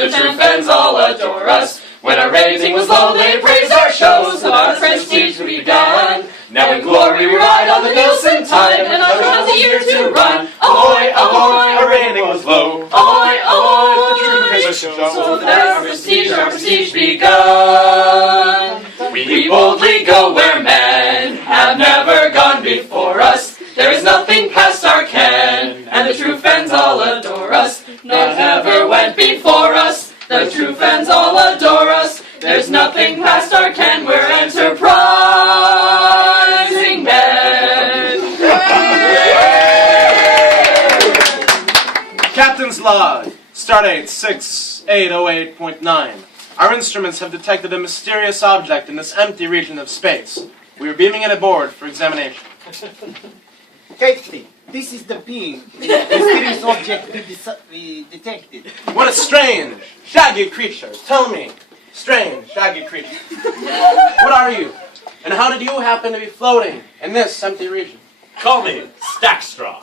and the true fans all adore us. When our rating was low, they praised our shows, and our prestige begun. Now in glory we ride on the Nielsen tide, and our has a year to run. Ahoy, ahoy, our rating was low. Ahoy, ahoy, the true fans show. So that our prestige begun. We boldly go where men have never gone before us. There is nothing past our ken, and the true fans all adore us. None ever went before us. The true fans all adore us. There's nothing past our ken. We're enterprising men. Captain's log. Stardate 6808.9. Our instruments have detected a mysterious object in this empty region of space. We are beaming it aboard for examination. Heydt, this is the beam. The mysterious object we detected. What a strange, shaggy creature. Tell me, strange, shaggy creature. What are you? And how did you happen to be floating in this empty region? Call me Stackstraw.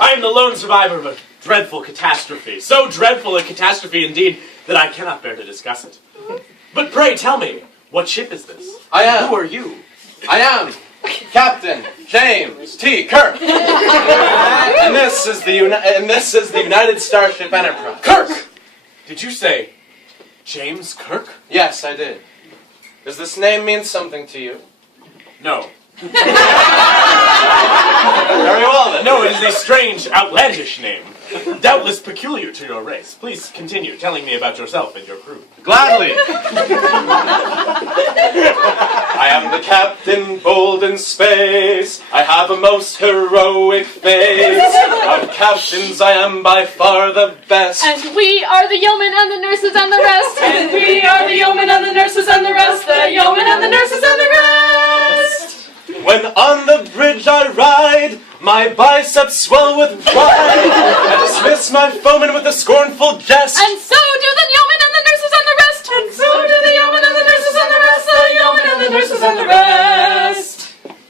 I am the lone survivor of a dreadful catastrophe. So dreadful a catastrophe indeed that I cannot bear to discuss it. But pray tell me, what ship is this? I am. Who are you? I am Captain James T. Kirk. And this is the United Starship Enterprise. Kirk! Did you say James Kirk? Yes, I did. Does this name mean something to you? No. Very well then. No, it is a strange, outlandish name. Doubtless peculiar to your race. Please continue telling me about yourself and your crew. Gladly. I am the captain bold in space. I have a most heroic face. Of captains I am by far the best. And we are the yeomen and the nurses and the rest. And we are the yeomen and the nurses and the rest. The yeomen and the nurses and the rest. When on the bridge I ride, my biceps swell with pride. I dismiss my foemen with a scornful jest. And so do the yeomen and the nurses and the rest. And so do the yeomen and the nurses and the rest. The yeomen and the nurses and the rest.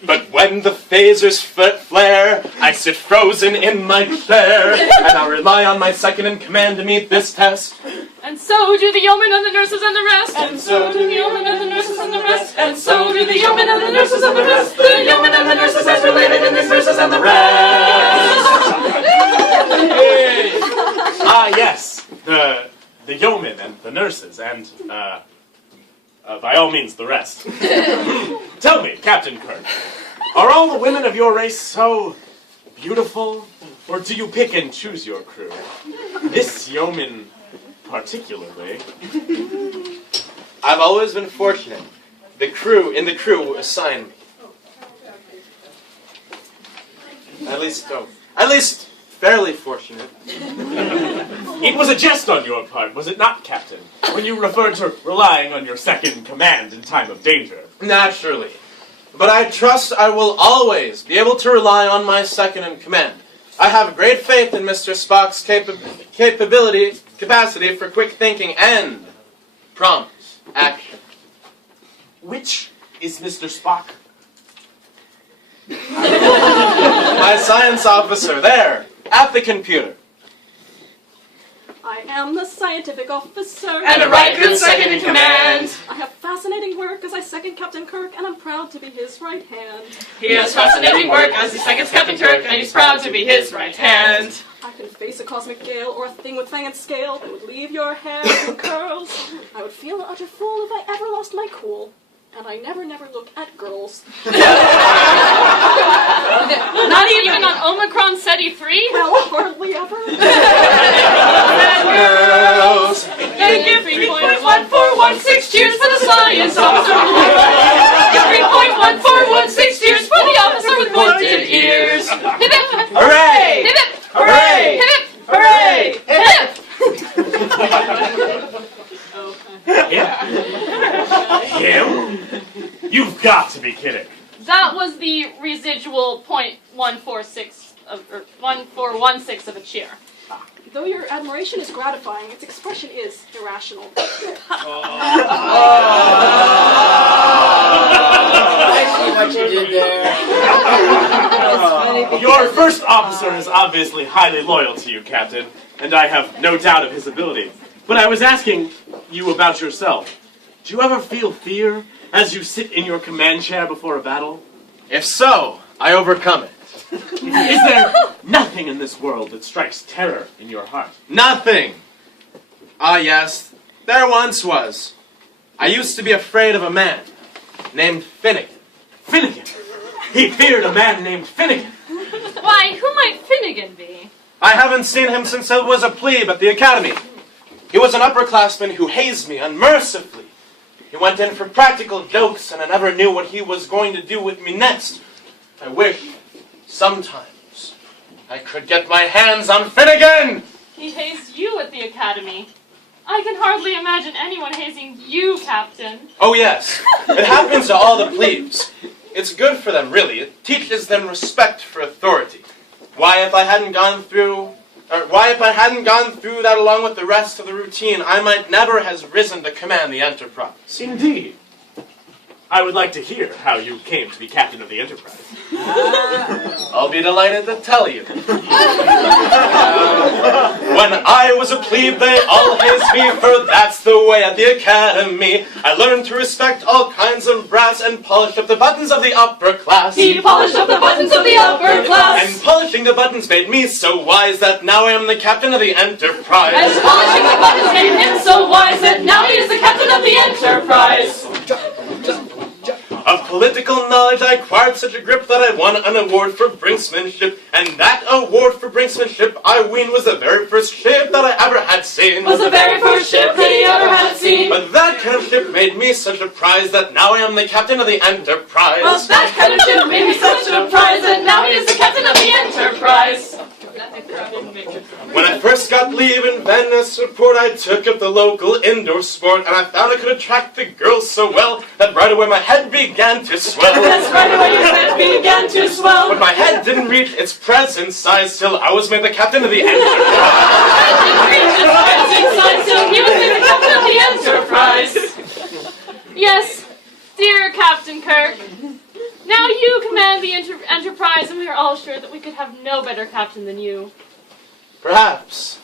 But when the phasers flare, I sit frozen in my chair, and I rely on my second in command to meet this test. And so do the yeomen and the nurses and the rest. And so do the yeomen and the nurses and the rest. And so do the yeomen and the nurses and the rest. The yeomen and the nurses as related in these verses and the rest. Ah, yes. The yeomen and the nurses and, by all means, the rest. Tell me, Captain Kirk, are all the women of your race so beautiful, or do you pick and choose your crew? This yeoman particularly. I've always been fortunate. The crew assigned me. At least fairly fortunate. It was a jest on your part, was it not, Captain? When you referred to relying on your second in command in time of danger. Naturally. But I trust I will always be able to rely on my second in command. I have great faith in Mr. Spock's capacity for quick thinking and prompt action. Which is Mr. Spock? My science officer, there, at the computer. I am the scientific officer. And a right good second in command. I have fascinating work as I second Captain Kirk, and I'm proud to be his right hand. He has fascinating work as he seconds Captain Kirk, and he's proud to be his right hand. I can face a cosmic gale or a thing with fang and scale that would leave your hair in curls. I would feel an utter fool if I ever lost my cool. And I never look at girls. Not even on Omicron SETI 3? Well, hardly ever. Girls. Thank you, 3.1416 cheers for the science officer. 3.1416 cheers for the officer with pointed ears. Hip hip! Hooray! Hip hip! Hooray! Hip hip! Hooray! Hip hip! Yeah. Him? You've got to be kidding. That was the residual 0.146 or 1416 of a cheer. Though your admiration is gratifying, its expression is irrational. I see what you did there. Your first officer is obviously highly loyal to you, Captain, and I have no doubt of his ability. But I was asking you about yourself. Do you ever feel fear as you sit in your command chair before a battle? If so, I overcome it. Is there nothing in this world that strikes terror in your heart? Nothing! Ah, yes, there once was. I used to be afraid of a man named Finnegan. Finnegan! He feared a man named Finnegan. Why, who might Finnegan be? I haven't seen him since I was a plebe at the academy. He was an upperclassman who hazed me unmercifully. He went in for practical jokes, and I never knew what he was going to do with me next. I wish, sometimes, I could get my hands on Finnegan! He hazed you at the academy. I can hardly imagine anyone hazing you, Captain. Oh yes, it happens to all the plebes. It's good for them, really. It teaches them respect for authority. Why, if I hadn't gone through that along with the rest of the routine, I might never have risen to command the Enterprise. Indeed. I would like to hear how you came to be captain of the Enterprise. I'll be delighted to tell you. When I was a plebe, they all hazed me, for that's the way at the academy. I learned to respect all kinds of brass and polished up the buttons of the upper class. He polished up the buttons of the upper class. And polishing the buttons made me so wise that now I am the captain of the Enterprise. And polishing the buttons made him so wise that now he is the captain of the Enterprise. Of political knowledge I acquired such a grip that I won an award for brinksmanship. And that award for brinksmanship, I ween, was the very first ship that I ever had seen. Was the very first ship that he ever had seen. But that kind of ship made me such a prize that now I am the captain of the Enterprise. Well, that kind of ship made me such a prize that now he is the captain of the Enterprise. When I first got leave in Venice Port, I took up the local indoor sport, and I found I could attract the girls so well that right away my head began to swell. That's right away your head began to swell. But my head didn't reach its present size till I was made the captain of the Enterprise. Till he was made the captain of the Enterprise. Yes, dear Captain Kirk. Now you command the Enterprise, and we are all sure that we could have no better captain than you. Perhaps.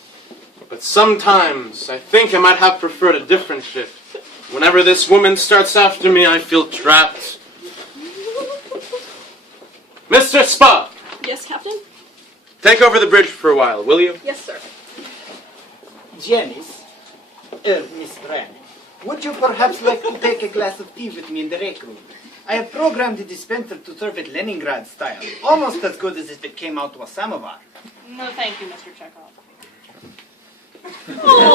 But sometimes I think I might have preferred a different ship. Whenever this woman starts after me, I feel trapped. Mr. Spock! Yes, Captain? Take over the bridge for a while, will you? Yes, sir. Janice, Miss Brand, would you perhaps like to take a glass of tea with me in the rec room? I have programmed the dispenser to serve it Leningrad style, almost as good as if it came out of a samovar. No, thank you, Mr. Chekhov. Oh,